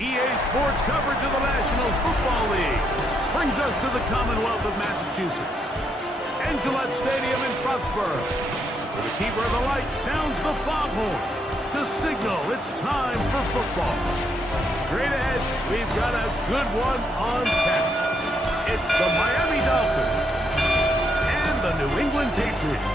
EA Sports coverage of the National Football League brings us to the Commonwealth of Massachusetts and Gillette Stadium in Foxborough, where the keeper of the light sounds the foghorn to signal it's time for football. Straight ahead, we've got a good one on tap. It's the Miami Dolphins and the New England Patriots.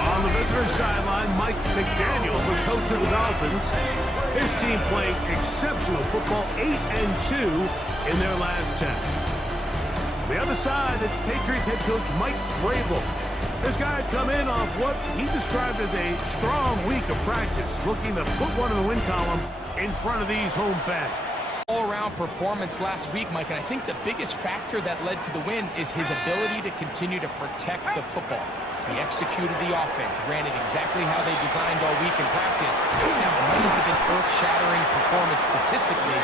On the visitor sideline, Mike McDaniel, the coach of the Dolphins. His team playing exceptional football, 8-2 in their last 10. On the other side, it's Patriots head coach Mike Vrabel. This guy's come in off what he described as a strong week of practice, looking to put one in the win column in front of these home fans. All-around performance last week, Mike, and I think the biggest factor that led to the win is his ability to continue to protect the football. He executed the offense, ran it exactly how they designed all week in practice. Now, it might have been earth-shattering performance statistically.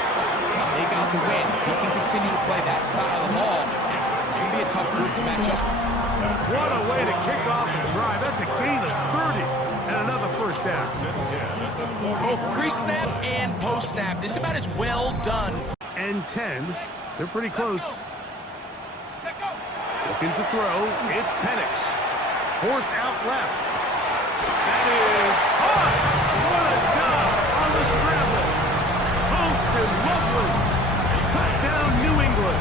They got the win. If he can continue to play that style of ball, it's going to be a tough group to match up. What a way to kick off the drive. That's a gain of 30 and another first down. Both pre-snap and post-snap. This is about as well done. And 10. They're pretty close. Looking to throw. It's Penix. Forced out left. That is hot. What a job on the scramble. Post is lovely. Touchdown, New England.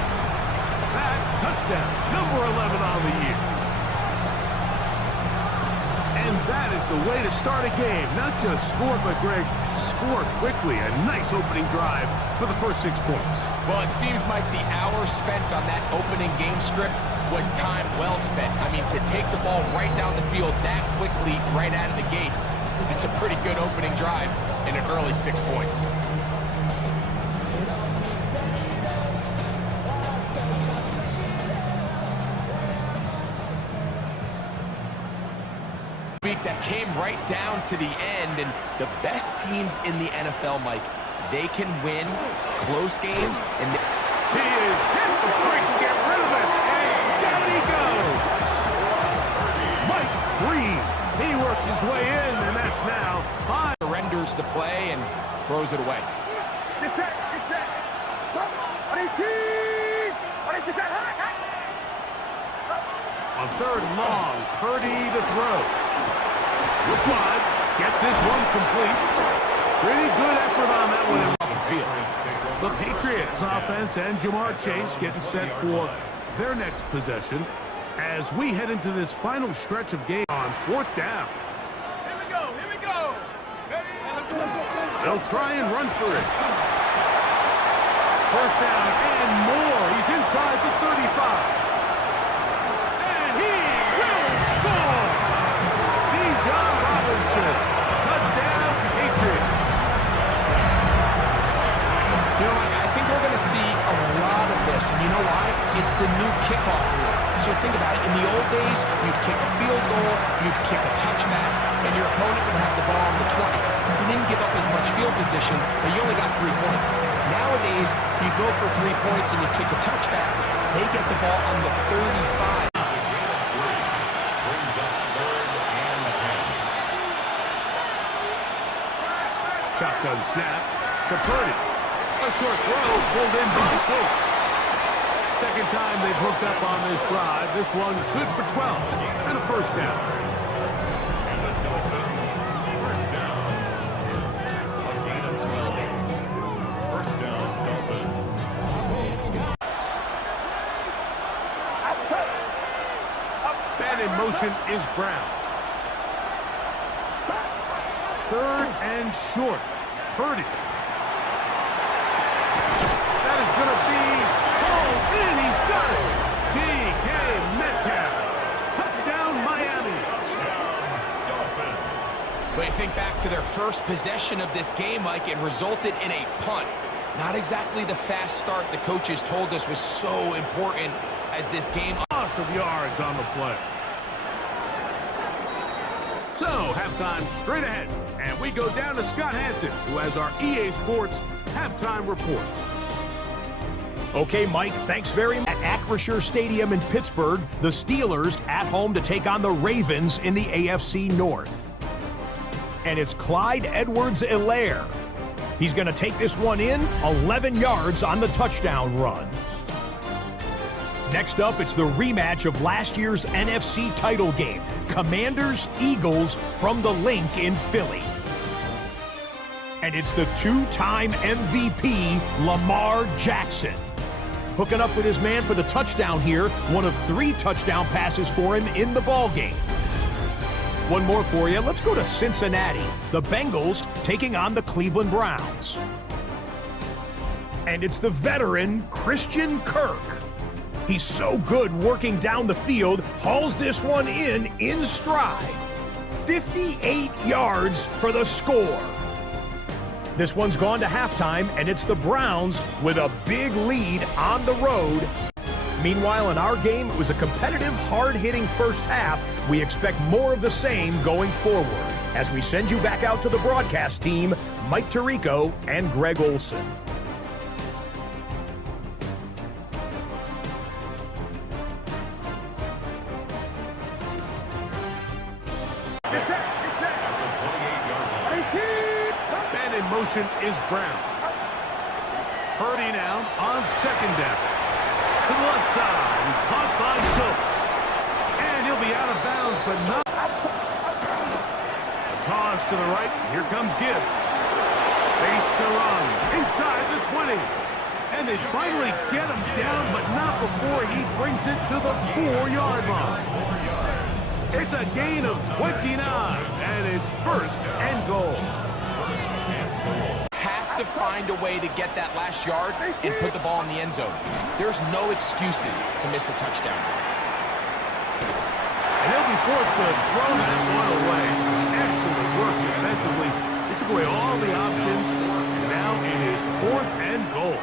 That touchdown, number 11 on the year. And that is the way to start a game. Not just score, but Greg, score quickly. A nice opening drive for the first 6 points. Well, it seems like the hour spent on that opening game script was time well spent. I mean, to take the ball right down the field that quickly, right out of the gates, it's a pretty good opening drive in an early 6 points. That came right down to the end, and the best teams in the NFL, Mike, they can win close games, and he is hit before he can get rid of it, and down he goes. Mike breathes. He works his way in, and that's now 5. Surrenders the play and throws it away. Get set, get set. On third and long, Purdy to throw. Look wide, gets this one complete. Pretty good effort on that one off the field. The Patriots offense and Jamar Chase getting set for their next possession as we head into this final stretch of game on 4th down. Here we go, here we go. They'll try and run for it. First down and more. He's inside the 35. And he will score! John Robinson, touchdown, Patriots. You know, I think we're going to see a lot of this, and you know why? It's the new kickoff rule. So think about it. In the old days, you'd kick a field goal, you'd kick a touchback, and your opponent would have the ball on the 20. You didn't give up as much field position, but you only got 3 points. Nowadays, you go for 3 points and you kick a touchback. They get the ball on the 35. Shotgun snap to Purdy. A short throw pulled in by Coates. Second time they've hooked up on this drive. This one good for 12 and a first down. First down. First down, Dolphins. Man in motion is Brown. Third and short. Purdy. That is going to be pulled in. He's got it. DK Metcalf. Touchdown, Miami. But you think back to their first possession of this game, Mike, it resulted in a punt. Not exactly the fast start the coaches told us was so important as this game. Loss of yards on the play. So, halftime straight ahead, and we go down to Scott Hansen, who has our EA Sports halftime report. Okay, Mike, thanks very much. At Acrisure Stadium in Pittsburgh, the Steelers at home to take on the Ravens in the AFC North. and it's Clyde Edwards-Helaire. He's going to take this one in, 11 yards on the touchdown run. Next up, it's the rematch of last year's NFC title game, Commanders-Eagles from the Link in Philly. And it's the two-time MVP, Lamar Jackson. Hooking up with his man for the touchdown here, one of 3 touchdown passes for him in the ballgame. One more for you. Let's go to Cincinnati. The Bengals taking on the Cleveland Browns. And it's the veteran, Christian Kirk. He's so good working down the field, hauls this one in stride. 58 yards for the score. This one's gone to halftime, and it's the Browns with a big lead on the road. Meanwhile, in our game, it was a competitive, hard-hitting first half. We expect more of the same going forward. As we send you back out to the broadcast team, Mike Tirico and Greg Olson. Man in motion is Brown. Purdy now on second down. To the left side, caught by Schultz. And he'll be out of bounds, but not. A toss to the right. Here comes Gibbs. Space to run. Inside the 20. And they finally get him down, but not before he brings it to the 4-yard line. It's a gain of 29, and it's first and goal. Have to find a way to get that last yard and put the ball in the end zone. There's no excuses to miss a touchdown. And he'll be forced to throw that one away. Excellent work defensively. They took away all the options, and now it is 4th and goal.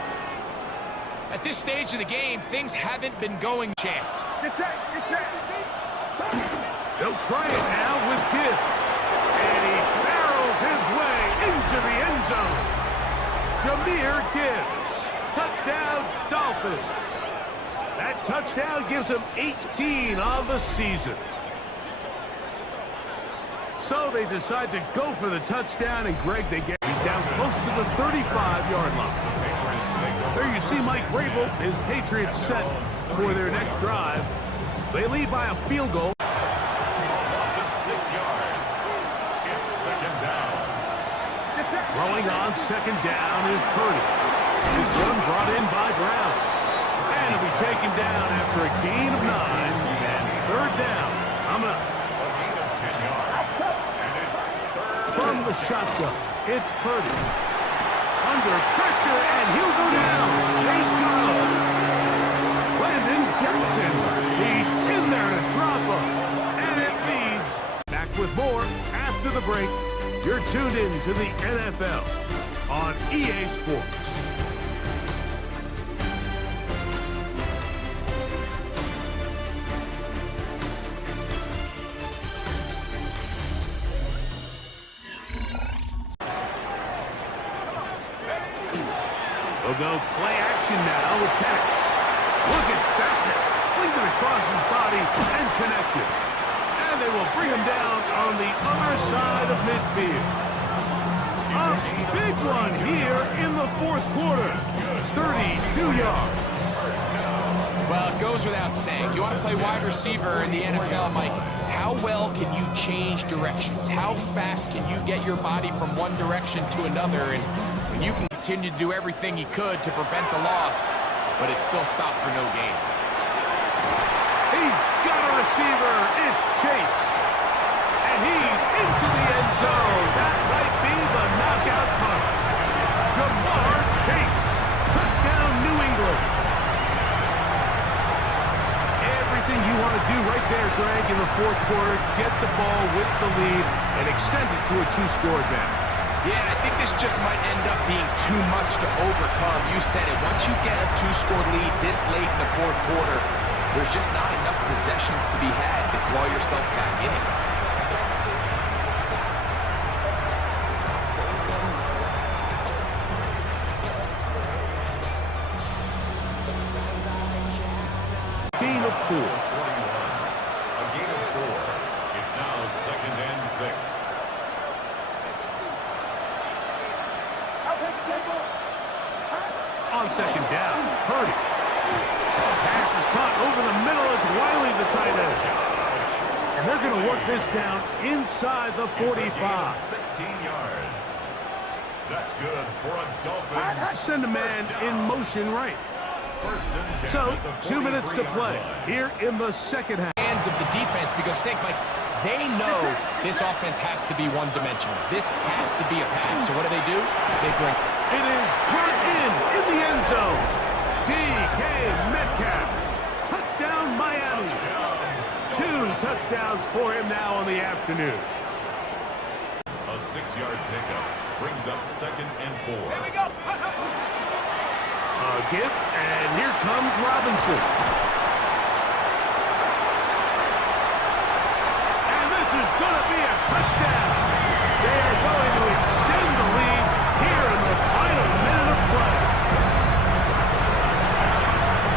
At this stage of the game, things haven't been going chance. They'll try it now with Gibbs. And he barrels his way into the end zone. Jahmyr Gibbs. Touchdown, Dolphins. That touchdown gives him 18 on the season. So they decide to go for the touchdown, and Greg, he's down close to the 35-yard line. There you see Mike Vrabel, his Patriots set for their next drive. They lead by a field goal. Throwing on second down is Purdy. This one brought in by Brown. And he'll be taken down after a gain of 9 and 3rd down. Coming up. From the shotgun, it's Purdy. Under pressure, and he'll go down. They go. Landon Jackson. He's in there to drop him. And it leads. Back with more after the break. You're tuned in to the NFL on EA Sports. They'll go play action now with Penix. Look at that. Slinged it across his body and connected. And they will bring him down on the other side of midfield. A big one here in the 4th quarter. 32 yards. Well, it goes without saying. You want to play wide receiver in the NFL, Mike. How well can you change directions? How fast can you get your body from one direction to another? And when you can continue to do everything you could to prevent the loss, but it's still stopped for no gain. He's got a receiver. It's Chase. And he's into the end zone. That might be the knockout punch. Jamar Chase. Touchdown, New England. Everything you want to do right there, Greg, in the 4th quarter. Get the ball with the lead and extend it to a 2-score advantage. Yeah, I think this just might end up being too much to overcome. You said it. Once you get a 2-score lead this late in the 4th quarter, there's just not enough possessions to be had to claw yourself back in it. Gain of 4. A gain of 4. It's now 2nd and 6. on second down. Purdy. Pass is caught over the middle. It's Wiley, the tight end. And they're going to work this down inside the 45. 16 yards. That's good for a Dolphins. Send a man in motion right. First and 10 So, at the 2 minutes to 43-yard play line. here in the second half. Hands of the defense, because think, like, they know this offense has to be one-dimensional. This has to be a pass. So what do? They bring. It is brought in the end zone. DK Metcalf. Touchdown, Miami. 2 touchdowns for him now in the afternoon. A 6-yard pickup brings up 2nd and 4. Here we go. A gift, and here comes Robinson. And this is going to be a touchdown. They are going to extend the lead here in the final minute of play.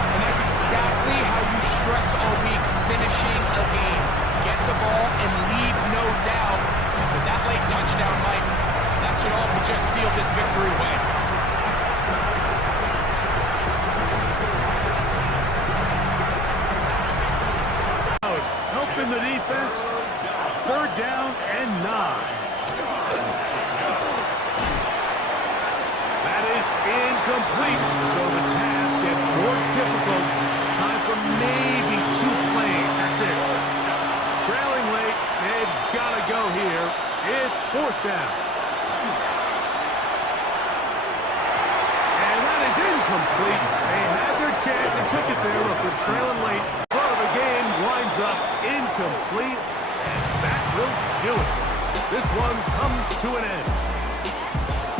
And that's exactly how you stress all week, finishing a game. Get the ball and leave no doubt. But that late touchdown, Mike, that should all but just seal this victory away. Helping the defense. 3rd down and 9. That is incomplete. So the task gets more difficult. Time for maybe 2 plays. That's it. Trailing late. They've got to go here. It's 4th down. And that is incomplete. They had their chance and took it there. Look, they're trailing late. Part of the game winds up incomplete. And that will do it. This one comes to an end.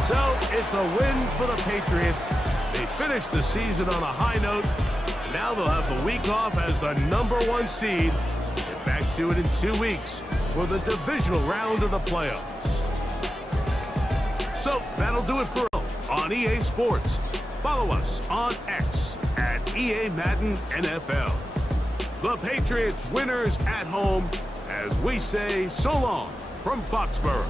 So it's a win for the Patriots. They finished the season on a high note. Now they'll have the week off as the #1 seed. Get back to it in 2 weeks for the divisional round of the playoffs. So that'll do it for on EA Sports. Follow us on X at EA Madden NFL. The Patriots winners at home as we say so long from Foxborough.